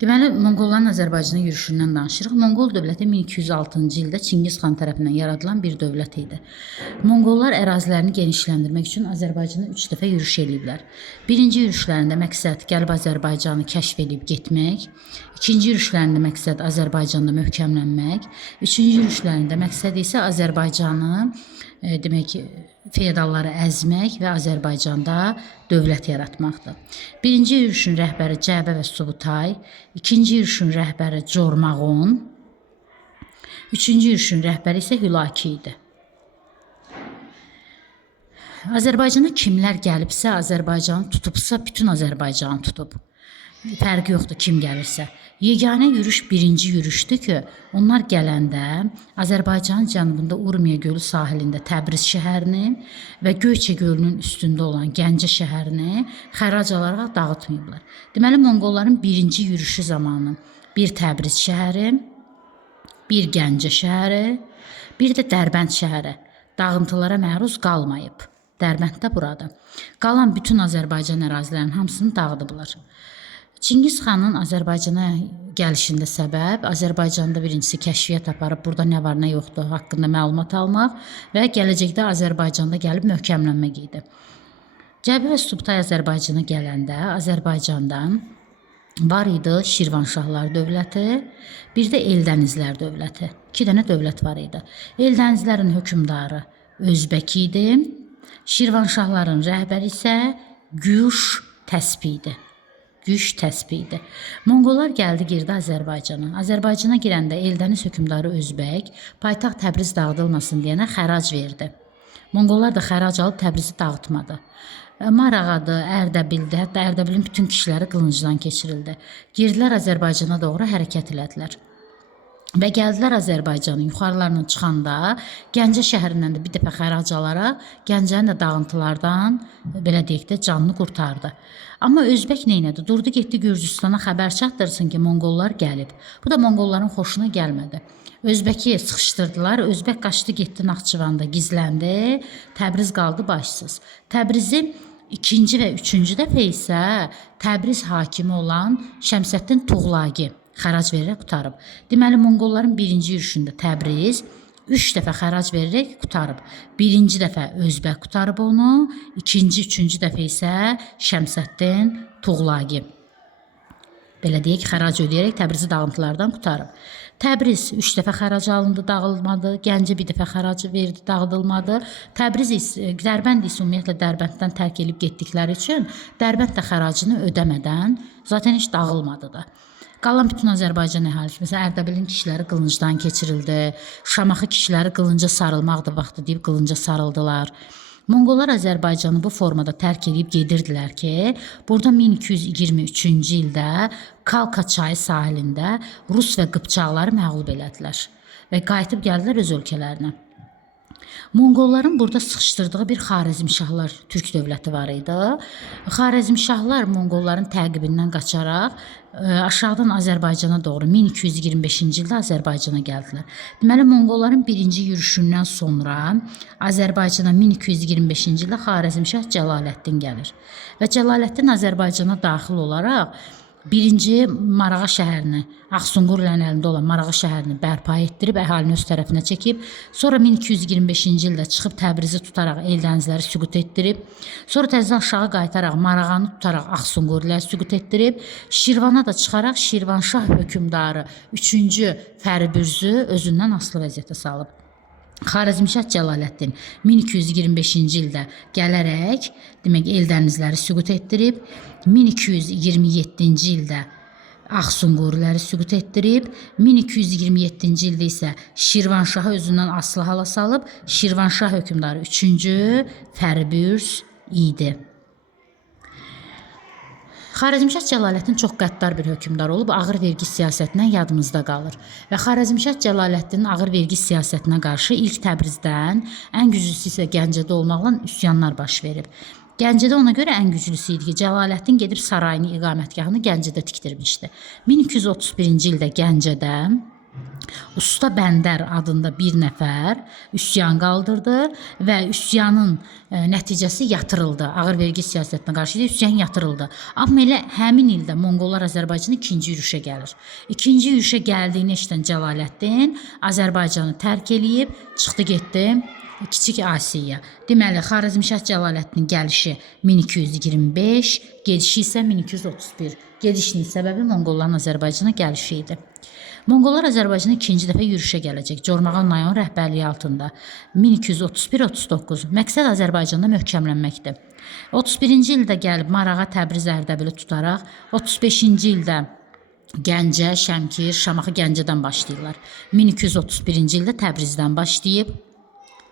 Deməli, Monqolların Azərbaycana yürüşündən danışırıq. Monqol dövləti 1206-cı ildə Çingiz xan tərəfindən yaradılan bir dövlət idi. Monqollar ərazilərini genişləndirmək üçün Azərbaycana 3 dəfə yürüş ediblər. Birinci yürüşlərində məqsəd gəlib Azərbaycanı kəşf edib getmək, ikinci yürüşlərində məqsəd Azərbaycanda möhkəmlənmək, üçüncü yürüşlərində məqsəd isə Azərbaycanı demək feodalları əzmək və Azərbaycanda dövlət yaratmaqdır. Birinci yürüşün rəhbəri Cəbə və Subutay, ikinci yürüşün rəhbəri Cormağon, üçüncü yürüşün rəhbəri isə Hülaki idi. Azərbaycana kimlər gəlibsə, Azərbaycanı tutubsa, bütün Azərbaycanı tutub. Fərqi yoxdur kim gəlirsə. Yeganə yürüş birinci yürüşdür ki, onlar gələndə Azərbaycanın cənubunda Urmiya gölü sahilində Təbriz şəhərini və Göyçə gölünün üstündə olan Gəncə şəhərini xərac alaraq dağıtmayıblar. Deməli, Monqolların birinci yürüşü zamanı bir Təbriz şəhəri, bir Gəncə şəhəri, bir də Dərbənd şəhəri dağıntılara məruz qalmayıb. Dərbənd də burada. Qalan bütün Azərbaycan ərazilərinin hamısını dağıdıblar. Çingiz xanın Azərbaycana gəlişində səbəb Azərbaycanda birincisi kəşfiyyat aparıb burada nə var nə yoxdur haqqında məlumat almaq və gələcəkdə Azərbaycanda gəlib möhkəmlənmək idi. Cəbə və Subutay Azərbaycana gələndə Azərbaycandan var idi Şirvanşahlar dövləti, bir də Eldənizlər dövləti. 2 dənə dövlət var idi. Eldənizlərin hökmdarı Özbək idi, Şirvanşahların rəhbəri isə Güş Təsbi idi. Güş Təsbi idi. Monqollar gəldi girdi Azərbaycana. Azərbaycana girəndə Eldəniz hökmdarı Özbək paytaxt Təbriz dağıdılmasın deyənə xərac verdi. Monqollar da xərac alıb Təbrizi dağıtmadı. Marağadı, Ərdəbildə, hətta Ərdəbilin bütün kişiləri qılıncdan keçirildi. Girdilər Azərbaycana doğru hərəkət elədilər. Və gəldilər Azərbaycanın yuxarılarına çıxanda Gəncə şəhərindən də bir dəfə xərac alaraq Gəncənin də dağıntılardan belə deyək də canını qurtardı. Amma Özbək neynədi? Durdu getdi Gürcüstana xəbər çatdırsın ki, Monqollar gəlib. Bu da Monqolların xoşuna gəlmədi. Özbəki sıxışdırdılar. Özbək qaçdı getdi Naxçıvanda gizləndi. Təbriz qaldı başsız. Təbrizi ikinci və üçüncü dəfə isə Təbriz hakimi olan Şəmsəddin Tuğlaqi xərac verərək qutarıb. Deməli, Monqolların birinci yürüşündə Təbriz 3 dəfə xərac verərək qutarıb. Birinci dəfə Özbək qutarıb onu, ikinci, üçüncü dəfə isə Şəmsəddin Tuğlaqi. Belə deyək, xərac ödəyərək Təbrizi dağıntılardan qutarıb. Təbriz 3 dəfə xərac alındı, dağılmadı. Gəncə bir dəfə xərac verdi, dağıdılmadı. Dərbənd isə ümumiyyətlə Dərbənddən tərk edib getdikləri üçün Dərbənd də xəracını ödəmədən zaten heç dağılmadı da. Qalan bütün Azərbaycan əhalisi, məsələn, Ərdəbilin kişiləri qılıncdan keçirildi, Şamaxı kişiləri qılınca sarılmaqdı vaxtı deyib qılınca sarıldılar. Monqollar Azərbaycanı bu formada tərk edib gedirdilər ki, burada 1223-cü ildə Kalka çayı sahilində Rus və Qıpçaqları məğlub elədilər və qayıtıb gəldilər öz ölkələrinə. Monqolların burada sıxışdırdığı bir Xarəzmşahlar Türk dövləti var idi. Xarəzmşahlar Monqolların təqibindən qaçaraq aşağıdan Azərbaycana doğru 1225-ci ildə Azərbaycana gəldilər. Deməli, Monqolların birinci yürüşündən sonra Azərbaycana 1225-ci ildə Xarəzmşah Cəlaləddin gəlir. Və Cəlaləddin Azərbaycana daxil olaraq birinci Marağa şəhərini, Ağsunqurluların əlində olan Marağa şəhərini bərpa etdirib, əhalini öz tərəfinə çəkib, sonra 1225-ci ildə çıxıb Təbrizi tutaraq Eldənizləri süqut etdirib, sonra təzədən aşağı qayıtaraq Marağanı tutaraq Ağsunqurluları süqut etdirib, Şirvana da çıxaraq Şirvanşah hökmdarı 3-cü Fəribürzü özündən asılı vəziyyətə salıb. Xarəzmşah Cəlaləddin 1225-ci ildə gələrək, demək, Eldənizləri süqut etdirib, 1227-ci ildə Ağsunqurluları süqut etdirib, 1227-ci ildə isə Şirvanşahı özündən asılı hala salıb, Şirvanşah hökmdarı 3-cü Fəribürz idi. Xarəzmşah Cəlaləddin çox qəddar bir hökmdar olub, ağır vergi siyasətindən yadımızda qalır. Və Xarəzmşah Cəlaləddinin ağır vergi siyasətinə qarşı ilk Təbrizdən, ən güclüsü isə Gəncədə olmaqla üsyanlar baş verib. Gəncədə ona görə ən güclüsü idi ki, Cəlaləddin gedib sarayını, iqamətgahını Gəncədə tikdirmişdi. 1231-ci ildə Gəncədə Usta Bəndər adında bir nəfər üsyan qaldırdı və üsyanın nəticəsi yatırıldı. Ağır vergi siyasətinə qarşı üsyan yatırıldı. Amma elə həmin ildə Monqollar Azərbaycana ikinci yürüşə gəlir. İkinci yürüşə gəldiyini eşidən Cəlaləddin Azərbaycanı tərk eləyib çıxdı getdi Kiçik Asiyaya. Deməli, Xarəzmşah Cəlaləddinin gəlişi 1225, gedişi isə 1231. Gedişinin səbəbi Monqolların Azərbaycana gəlişi idi. Monqollar Azərbaycana ikinci dəfə yürüşə gələcək. Cormağan Nayon rəhbərliyi altında 1231-39. Məqsəd Azərbaycanda möhkəmlənməkdir. 31-ci ildə gəlib Marağa, Təbriz, Ərdəbili tutaraq, 35-ci ildə Gəncə, Şəmkir, Şamaxı, Gəncədən başlayırlar. 1231-ci ildə Təbrizdən başlayıb,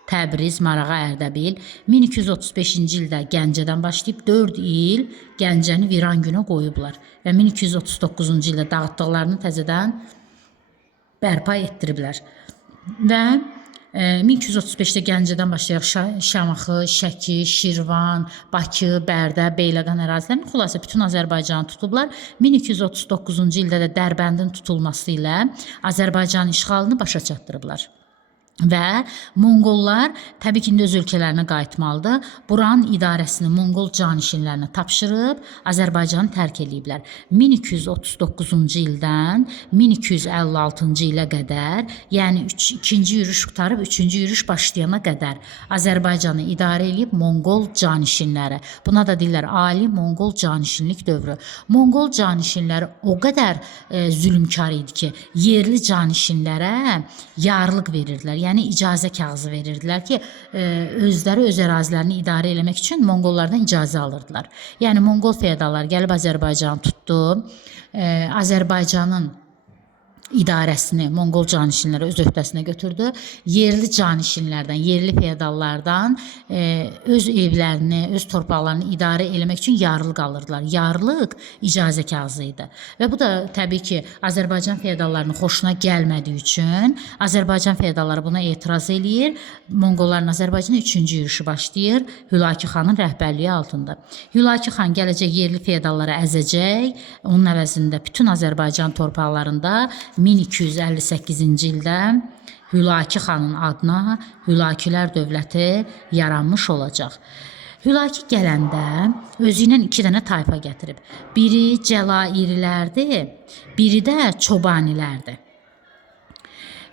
Təbriz, Marağa, Ərdəbil. 1235-ci ildə Gəncədən başlayıb 4 il Gəncəni viran günə qoyublar və 1239-cu ildə dağıtdıqlarını təzədən bərpa etdiriblər. Və 1235-də Gəncədən başlayaraq Şamaxı, Şəki, Şirvan, Bakı, Bərdə, Beyləqan ərazilərini, xülasə bütün Azərbaycanı tutublar. 1239-cu ildə də Dərbəndin tutulması ilə Azərbaycanın işğalını başa çatdırıblar. Və Monqollar təbii ki, öz ölkələrinə qayıtmalıdır. Buranın idarəsini Monqol canişinlərinə tapşırıb Azərbaycanı tərk ediblər. 1239-cu ildən 1256-cı ilə qədər, yəni ikinci yürüş qutarıb, üçüncü yürüş başlayana qədər Azərbaycanı idarə edib Monqol canişinləri. Buna da deyirlər ali Monqol canişinlik dövrü. Monqol canişinləri o qədər zülmkar idi ki, yerli canişinlərə yarlıq verirdilər. Yəni icazə kağızı verirdilər ki, özləri öz ərazilərini idarə eləmək üçün Monqollardan icazə alırdılar. Yəni Monqol feodalları gəlib Azərbaycanı tutdu. Azərbaycanın idarəsini Monqol canişinləri öz öhdəsinə götürdü. Yerli canişinlərdən, yerli feodallardan öz evlərini, öz torpaqlarını idarə eləmək üçün yarlıq alırdılar. Yarlıq icazə kağızı idi. Və bu da təbii ki, Azərbaycan feodallarının xoşuna gəlmədiyi üçün Azərbaycan feodalları buna etiraz eləyir. Monqolların Azərbaycana üçüncü yürüşü başlayır Hülakü xanın rəhbərliyi altında. Hülakü xan gələcək yerli feodalları əzəcək. Onun əvəzində bütün Azərbaycan torpaqlarında 1258-ci ildə Hülakü xanın adına Hülakülər dövləti yaranmış olacaq. Hülakü gələndə özü ilə 2 dənə tayfa gətirib. Biri Cəlairilərdir, biri də Çobanilərdir.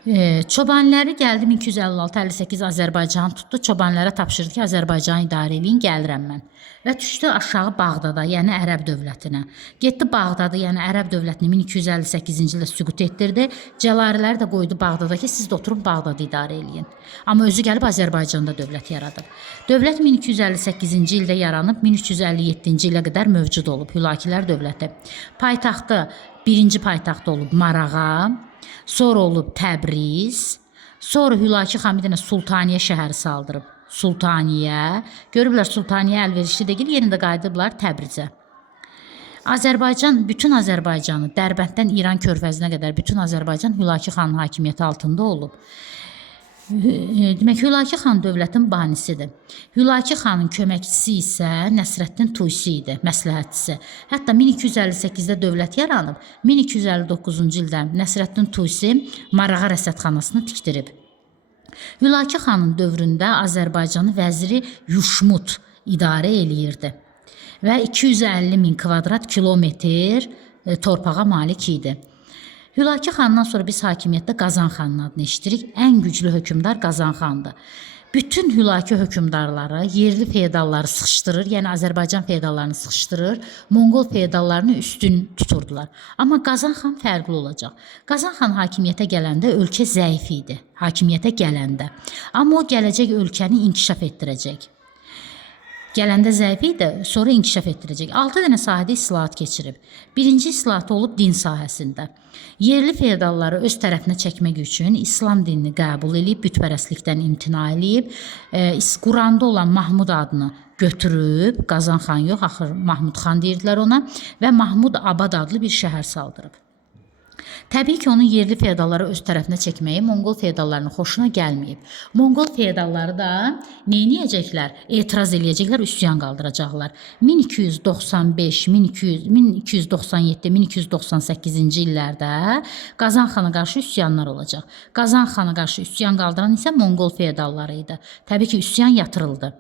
Çobaniləri gəldi 1256-58 Azərbaycanı tutdu. Çobanilərə tapşırdı ki, Azərbaycanı idarə eləyin, gəlirəm mən. Və düşdü aşağı Bağdada, yəni Ərəb dövlətinə. Getdi Bağdadı, yəni Ərəb dövlətini 1258-ci ildə süqut etdirdi. Cəlariləri də qoydu Bağdada ki, siz də oturun Bağdadı idarə eləyin. Amma özü gəlib Azərbaycanda dövlət yaradıb. Dövlət 1258-ci ildə yaranıb, 1357-ci ilə qədər mövcud olub Hülakülər dövləti. Paytaxtı, birinci paytaxtı olub Marağa, sonra olub Təbriz, sonra Hülakü xan bir dənə Sultaniyə şəhəri saldırıb. Sultaniyə, görüblər Sultaniyə əlverişli deyil, yerində qayıdıblar Təbrizə. Azərbaycan, bütün Azərbaycanı, Dərbənddən İran körfəzinə qədər bütün Azərbaycan Hülakü xanın hakimiyyəti altında olub. Demək, Hülakü xan dövlətin banisidir. Hülakü xanın köməkçisi isə Nəsrəddin Tusi idi, məsləhətçisi. Hətta 1258-də dövlət yaranıb, 1259-cu ildə Nəsrəddin Tusi Marağa rəsədxanasını tikdirib. Hülakü xanın dövründə Azərbaycanı vəziri Yuşmut idarə eləyirdi və 250.000 kvadrat kilometr torpağa malik idi. Hülakü xandan sonra biz hakimiyyətdə Qazan xanın adını eşitirik. Ən güclü hökmdar Qazan xandır. Bütün Hülakü hökmdarları yerli feodalları sıxışdırır, yəni Azərbaycan feodallarını sıxışdırır, Monqol feodallarını üstün tuturdular. Amma Qazan xan fərqli olacaq. Qazan xan hakimiyyətə gələndə ölkə zəif idi, hakimiyyətə gələndə. Amma o gələcək ölkəni inkişaf etdirəcək. Gələndə zəif idi, sonra inkişaf etdirəcək. 6 dənə sahədə islahat keçirib. Birinci islahatı olub din sahəsində. Yerli feodalları öz tərəfinə çəkmək üçün İslam dinini qəbul edib, bütpərəstlikdən imtina edib, Quranda olan Mahmud adını götürüb, Qazan xan yox, axır Mahmud xan deyirdilər ona və Mahmud Abad adlı bir şəhər saldırıb. Təbii ki, onun yerli feodalları öz tərəfinə çəkməyi Monqol feodallarının xoşuna gəlməyib. Monqol feodalları da neyniyəcəklər? Etiraz eləyəcəklər, üsyan qaldıracaqlar. 1295, 1297, 1298-ci illərdə Qazan xana qarşı üsyanlar olacaq. Qazan xana qarşı üsyan qaldıran isə Monqol feodalları idi. Təbii ki, üsyan yatırıldı.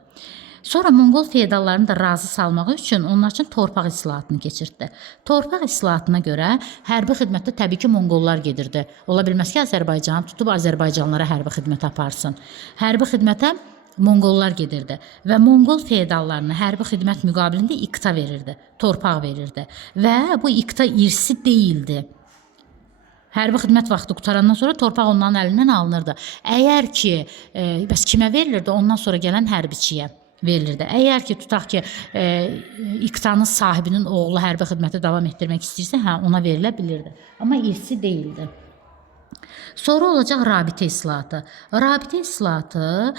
Sonra Monqol feodallarını da razı salmaq üçün onlar üçün torpaq islahatını keçirtdi. Torpaq islahatına görə hərbi xidmətdə təbii ki, Monqollar gedirdi. Ola bilməz ki, Azərbaycanı tutub Azərbaycanlılara hərbi xidmət aparsın. Hərbi xidmətə Monqollar gedirdi və Monqol feodallarına hərbi xidmət müqabilində iqta verirdi, torpaq verirdi və bu iqta irsi deyildi. Hərbi xidmət vaxtı qutarandan sonra torpaq onların əlindən alınırdı. Əgər ki, bəs kimə verilirdi? Ondan sonra gələn hərbiçiyə verilirdi. Əgər ki, tutaq ki, iqtanın sahibinin oğlu hərbi xidməti davam etdirmək istəyirsə, ona verilə bilirdi. Amma irsi deyildi. Sonra olacaq rabitə islahatı. Rabitə islahatı,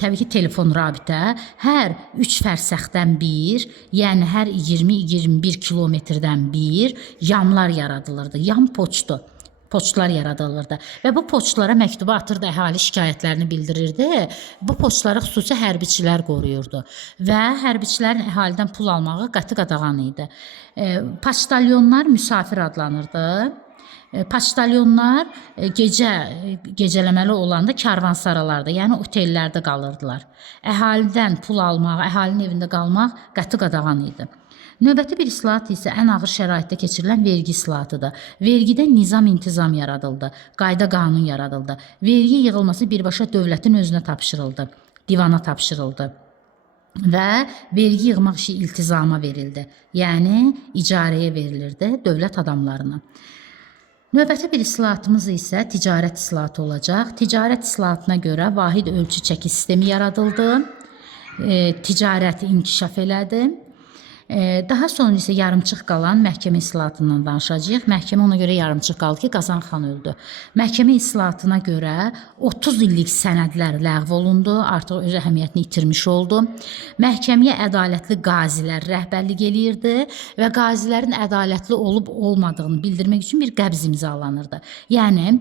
təbii ki, telefon rabitə hər 3 fərsəxdən bir, yəni hər 20-21 kilometrdən bir yamlar yaradılırdı. Yam poçtu. Poçtlar yaradılırdı və bu poçtlara məktubu atırdı, əhali şikayətlərini bildirirdi. Bu poçtları xüsusi hərbiçilər qoruyurdu və hərbiçilərin əhalidən pul almağı qəti qadağan idi. Poçtalyonlar müsafir adlanırdı. Poçtalyonlar gecələməli olanda karvansaralarda, yəni otellərdə qalırdılar. Əhalidən pul almaq, əhalinin evində qalmaq qəti qadağan idi. Növbəti bir islahat isə ən ağır şəraitdə keçirilən vergi islahatıdır. Vergidə nizam-intizam yaradıldı, qayda-qanun yaradıldı. Vergi yığılması birbaşa dövlətin özünə tapşırıldı, divana tapşırıldı və vergi yığmaq işi iltizama verildi, yəni icarəyə verilirdi dövlət adamlarına. Növbəti bir islahatımız isə ticarət islahatı olacaq. Ticarət islahatına görə vahid ölçü çəki sistemi yaradıldı, ticarət inkişaf elədi. Daha sonra isə yarımçıq qalan məhkəmə islahatından danışacağıq. Məhkəmə ona görə yarımçıq qaldı ki, Qazan xan öldü. Məhkəmə islahatına görə 30 illik sənədlər ləğv olundu, artıq öz əhəmiyyətini itirmiş oldu. Məhkəməyə ədalətli qazilər rəhbərlik eləyirdi və qazilərin ədalətli olub olmadığını bildirmək üçün bir qəbz imzalanırdı. Yəni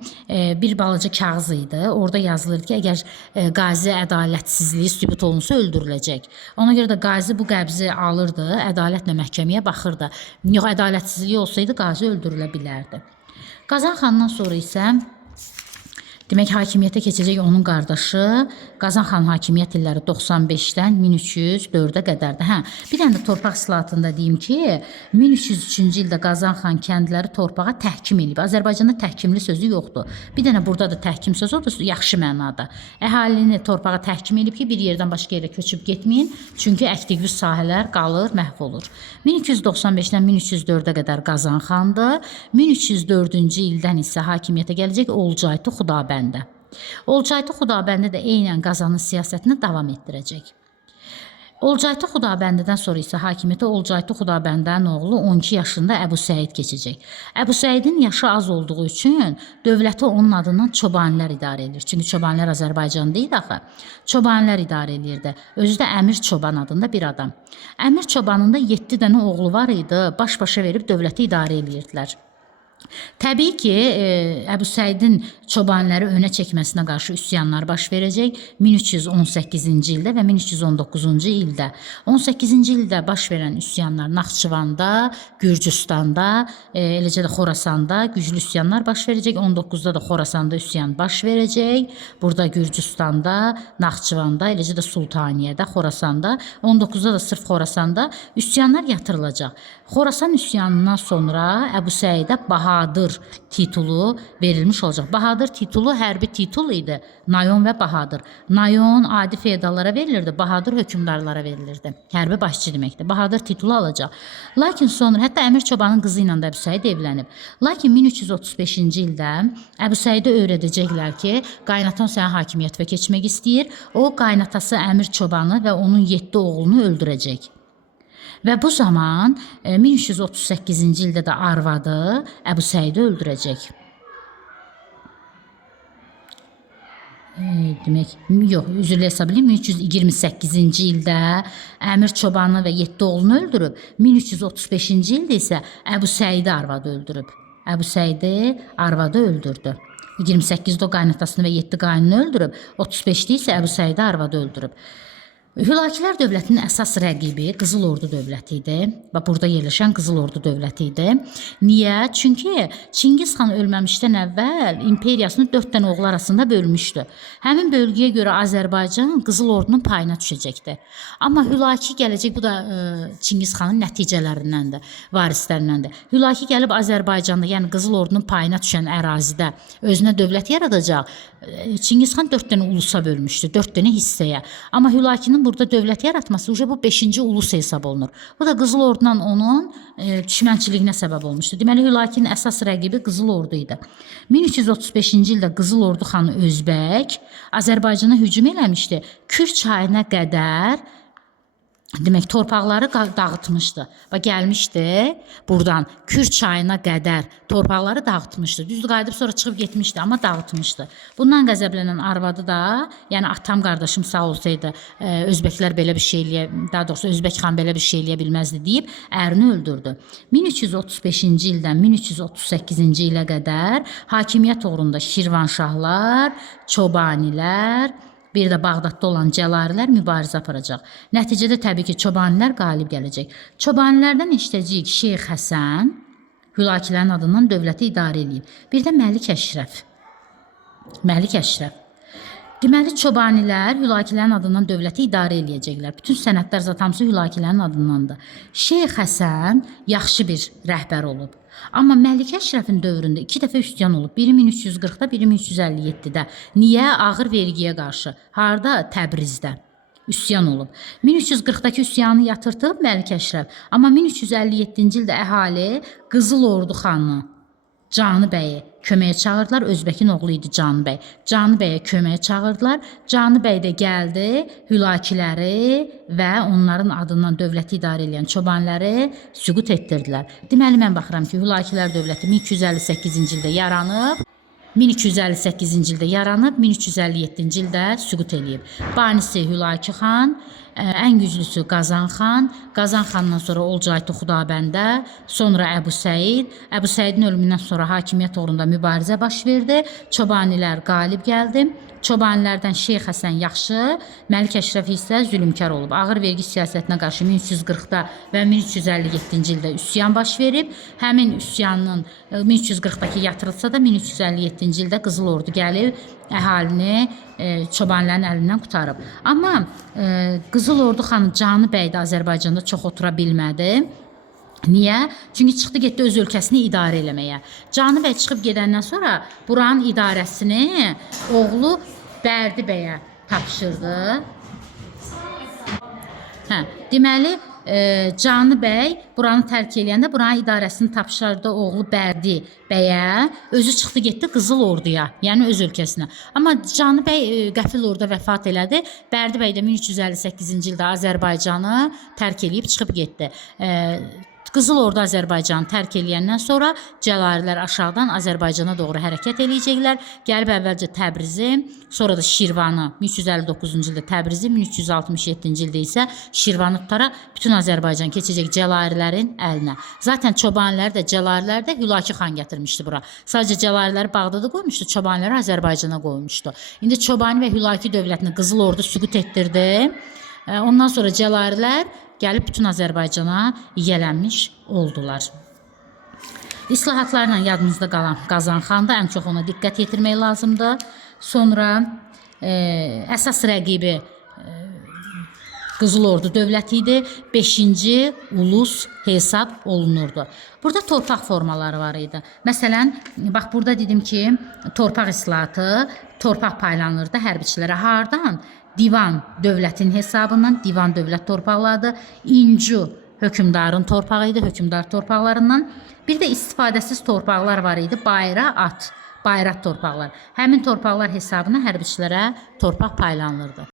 bir balaca kağız idi. Orada yazılırdı ki, əgər qazi ədalətsizliyi sübut olunsa öldürüləcək. Ona görə də qazi bu qəbzi alırdı, ədalətlə məhkəməyə baxırdı. Yox, ədalətsizliyi olsaydı qazi öldürülə bilərdi. Qazan xandan sonra isə demək hakimiyyətə keçəcək onun qardaşı. Qazan xan hakimiyyət illəri 95-dən 1304-ə qədərdir. Bir dənə də torpaq islahatında deyim ki, 1303-cü ildə Qazan xan kəndləri torpağa təhkim edib. Azərbaycanda təhkimli sözü yoxdur. Bir dənə burada da təhkim sözü odur, yaxşı mənada. Əhalini torpağa təhkim edib ki, bir yerdən başqa yerə köçüb getməyin, çünki əkdikli sahələr qalır, məhv olur. 1295-dən 1304-ə qədər Qazan xandır. 1304-cü ildən isə hakimiyyətə gələcək Olcaytı Xudabəndə. Olcaytı Xudabəndə də eynən Qazanın siyasətini davam etdirəcək. Olcaytı Xudabəndədən sonra isə hakimiyyətə Olcaytı Xudabəndənin oğlu 12 yaşında Əbu Səid keçəcək. Əbu Səidin yaşı az olduğu üçün dövləti onun adından çobanilər idarə edir. Çünki çobanlar Azərbaycanda idi axı. Çobanlar idarə edirdi. Özü də Əmir Çoban adında bir adam. Əmir Çobanın da 7 dənə oğlu var idi. Baş-başa verib dövləti idarə edirdilər. Təbii ki, Əbu Səidin çobanları önə çəkməsinə qarşı üsyanlar baş verəcək 1318-ci ildə və 1319-cu ildə. 18-ci ildə baş verən üsyanlar Naxçıvanda, Gürcüstanda, eləcə də Xorasanda güclü üsyanlar baş verəcək. 19-da da Xorasanda üsyan baş verəcək. Burada Gürcüstanda, Naxçıvanda, eləcə də Sultaniyədə, Xorasanda, 19-da da sırf Xorasanda üsyanlar yatırılacaq. Xorasan üsyanından sonra Əbu Səidə Bahadır titulu verilmiş olacaq. Bahadır titulu hərbi titul idi. Nayon və Bahadır. Nayon adi feodallara verilirdi, Bahadır hökmdarlara verilirdi. Hərbi başçı deməkdir. Bahadır titulu alacaq. Lakin sonra hətta Əmir Çobanın qızı ilə də Əbu Səid evlənib. Lakin 1335-ci ildə Əbu Səidə öyrədəcəklər ki, qaynatan sənə hakimiyyətə keçmək istəyir. O qaynatası Əmir Çobanı və onun 7 oğlunu öldürəcək. Və bu zaman 1338-ci ildə də arvadı Əbu Səidi öldürəcək. Demək, yox, üzrlə hesab edeyim, 1328-ci ildə Əmir Çobanı və 7 oğlunu öldürüb, 1335-ci ildə isə Əbu Səidi arvadı öldürüb. Əbu Səidi arvadı öldürdü. 28'də o qaynatasını və 7 qaynını öldürüb, 35'də isə Əbu Səidi arvadı öldürüb. Hülakilər dövlətinin əsas rəqibi Qızıl Ordu dövləti idi və burada yerləşən Qızıl Ordu dövləti idi. Niyə? Çünki Çingiz xan ölməmişdən əvvəl imperiyasını 4 dənə oğlu arasında bölmüşdü. Həmin bölgəyə görə Azərbaycan Qızıl Ordunun payına düşəcəkdi. Amma Hülaki gələcək, bu da Çingiz xanın nəticələrindəndir, varislərindəndir. Hülaki gəlib Azərbaycanda, yəni Qızıl Ordunun payına düşən ərazidə özünə dövlət yaradacaq. Çingiz xan 4 dənə ulusa bölmüşdü, 4 dənə hissəyə. Amma Hülakinin burada dövlət yaratması bu 5-ci ulus hesab olunur. Bu da Qızıl Ordu'dan onun düşmənçiliyinə səbəb olmuşdu. Deməli, Hülakinin əsas rəqibi Qızıl Ordu idi. 1335-ci ildə Qızıl Ordu xanı Özbək Azərbaycana hücum eləmişdi. Kür çayına qədər demək torpaqları dağıtmışdı. Və gəlmişdi buradan Kür çayına qədər torpaqları dağıtmışdı. Düzdür, qayıdıb sonra çıxıb getmişdi, amma dağıtmışdı. Bundan qəzəblənən arvadı da, yəni atam qardaşım sağ olsaydı, Özbəklər belə bir şey daha doğrusu Özbək xan belə bir şey eləyə bilməzdi deyib ərini öldürdü. 1335-ci ildən 1338-ci ilə qədər hakimiyyət uğrunda Şirvanşahlar, Çobanilər, bir də Bağdadda olan Cəlalilər mübarizə aparacaq. Nəticədə təbii ki, Çobanilər qalib gələcək. Çobanilərdən eşitəcəyik Şeyx Həsən, Hülakilərin adından dövləti idarə edib. Bir də Məlik Əşrəf. Məlik Əşrəf. Deməli, Çobanilər Hülakilərin adından dövləti idarə edəcəklər. Bütün sənədlər zatamsı Hülakilərin adındandır. Şeyx Həsən yaxşı bir rəhbər olub. Amma Məlik Əşrəfin dövründə 2 dəfə üsyan olub. Biri 1340-da, biri 1357-də. Niyə? Ağır vergiyə qarşı. Harda? Təbrizdə üsyan olub. 1340-dakı üsyanı yatırtıb Məlik Əşrəf. Amma 1357-ci ildə əhali Qızıl Ordu xanı Canı bəyi köməyə çağırdılar. Özbəkin oğlu idi Canı bəy. Canı bəyə köməyə çağırdılar. Canı bəy də gəldi, Hülakiləri və onların adından dövləti idarə edən Çobanları süqut etdirdilər. Deməli, mən baxıram ki, Hülakilər dövləti 1258-ci ildə yaranıb, 1258-ci ildə yaranıb, 1357-ci ildə süqut eləyib. Banisi Hülaki xan, ən güclüsü Qazan xan, Qazan xandan sonra Olcaytı Xudabəndə, sonra Əbu Səid. Əbu Səidin ölümündən sonra hakimiyyət uğrunda mübarizə baş verdi. Çobanilər qalib gəldi. Çobanilərdən Şeyx Həsən yaxşı, Məlik Əşrəf isə zülmkar olub. Ağır vergi siyasətinə qarşı 1340-da və 1357-ci ildə üsyan baş verib. Həmin üsyanın 1340-dakı yatırılsa da 1357-ci ildə Qızıl Ordu gəlib əhalini Çobanların əlindən qutarıb. Amma Qızıl Ordu xanı Canı bəy də Azərbaycanda çox otura bilmədi. Niyə? Çünki çıxdı getdi öz ölkəsini idarə eləməyə. Canı bəy çıxıb gedəndən sonra buranın idarəsini oğlu Bərdi bəyə tapşırdı. Deməli, Canı bəy buranı tərk eləyəndə buranın idarəsini tapşırdı oğlu Bərdi bəyə, özü çıxdı getdi Qızıl Orduya, yəni öz ölkəsinə. Amma Canı bəy qəfil orada vəfat elədi. Bərdi bəy də 1358-ci ildə Azərbaycanı tərk eləyib çıxıb getdi. Qızıl Ordu Azərbaycanı tərk eləyəndən sonra Cəlalilər aşağıdan Azərbaycana doğru hərəkət eləyəcəklər. Gəlib əvvəlcə Təbrizi, sonra da Şirvanı, 1359-cu ildə Təbrizi, 1367-ci ildə isə Şirvanı tutaraq bütün Azərbaycan keçəcək Cəlalilərin əlinə. Zaten Çobanilər də, Cəlalilər də Hülaki xan gətirmişdi bura. Sadəcə Cəlaliləri Bağdada qoymuşdu, Çobanları Azərbaycana qoymuşdu. İndi Çobani və Hülaki dövlətini Qızıl Ordu süqut etdirdi. Ondan sonra Cəlalilər gəlib bütün Azərbaycana yiyələnmiş oldular. İslahatlarla yadımızda qalan Qazan xan da ən çox ona diqqət yetirmək lazımdır. Sonra əsas rəqibi Qızıl Ordu dövləti idi. 5-ci ulus hesab olunurdu. Burada torpaq formaları var idi. Məsələn, bax burada dedim ki, torpaq islahatı, torpaq paylanırdı hərbiçilərə. Hardan? Divan dövlətin hesabından, divan dövlət torpaqlarıdır. İncu hökümdarın torpağı idi, hökümdar torpaqlarından. Bir də istifadəsiz torpaqlar var idi, bayra, at, bayrat torpaqlar. Həmin torpaqlar hesabına hərbiçilərə torpaq paylanırdı.